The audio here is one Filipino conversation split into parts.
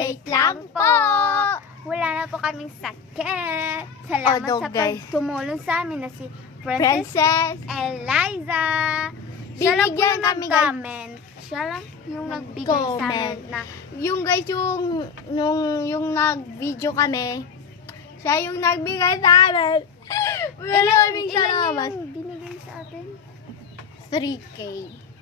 update lang po. Wala na po kaming sakit. Salamat Although, sa guys, tumulong sa amin na si Princess Eliza. Siya lang po Binigyan yung kami, guys. nag-comment. Siya lang yung nagbigay sa amin Comment. na Yung guys, yung nag-video kami, siya yung nagbigay sa amin. Wala kaming salamat. yung binigay sa atin? 3K.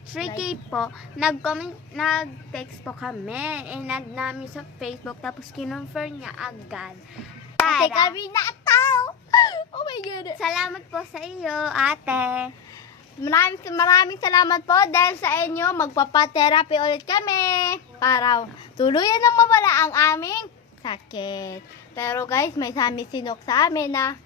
3K po, nag-text po kami, nag namin sa Facebook, tapos kinonfirm niya agad. Kasi Para- kami nataw. Oh my God. Salamat po sa iyo, ate. Maraming salamat po dahil sa inyo magpapa-therapy ulit kami para tuluyan na mawala ang aming sakit. Pero guys, may sinok sa amin na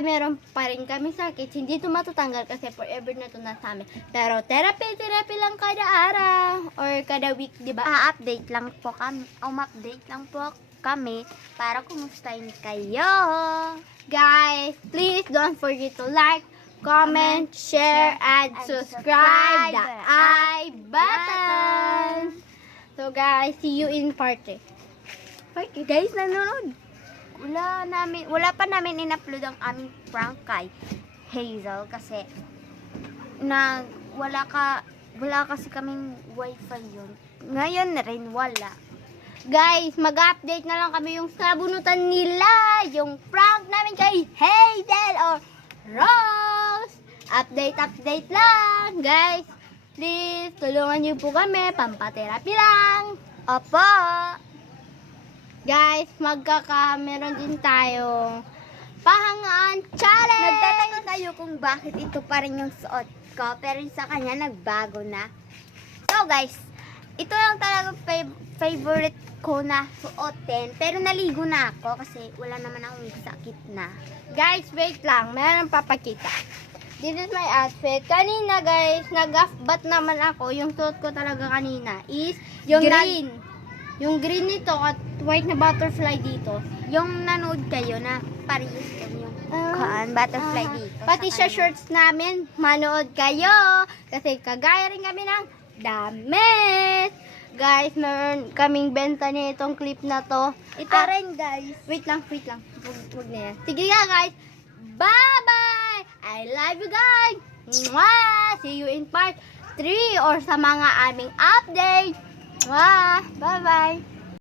meron pa rin kami sakit. Hindi ito matatanggal kasi forever na ito nasa amin. Pero therapy lang kada araw or kada week, di ba? Update lang po kami, update lang po kami para kumustahin kayo. Guys, please don't forget to like, comment, share, and subscribe the I button. So guys, see you in part 3. Guys, nanonood. Wala pa namin in-upload ang aming prank kay Hazel kasi wala kasi kaming wifi yun. Ngayon na rin wala. Guys, mag-update na lang kami yung sabunutan nila, yung prank namin kay Hazel or Rose. Update lang. Guys, please, tulungan niyo po kami, pampaterapi lang. Opo. Guys, meron din tayong pahangaan challenge. Nagtataka kayo kung bakit ito pa rin yung suot ko, pero sa kanya nagbago na. So guys, ito lang talaga favorite ko na suotin, pero naligo na ako kasi wala naman akong sakit na. Guys, wait lang. Meron papakita. This is my outfit. Kanina, guys, nag-half-bath naman ako. Yung suot ko talaga kanina is Yung green. Yung green nito at white na butterfly dito. Yung nanood kayo na parehas kami yung butterfly dito. Pati sa sa kanya. shorts namin, manood kayo. Kasi kagaya rin kami ng damit. Guys, meron kaming benta nitong clip na to. Ito rin guys. Wait lang. Huwag na yan. Sige nga, guys. Bye-bye! I love you guys! Mwah! See you in part 3 or sa mga aming update. Mwah! Bye-bye!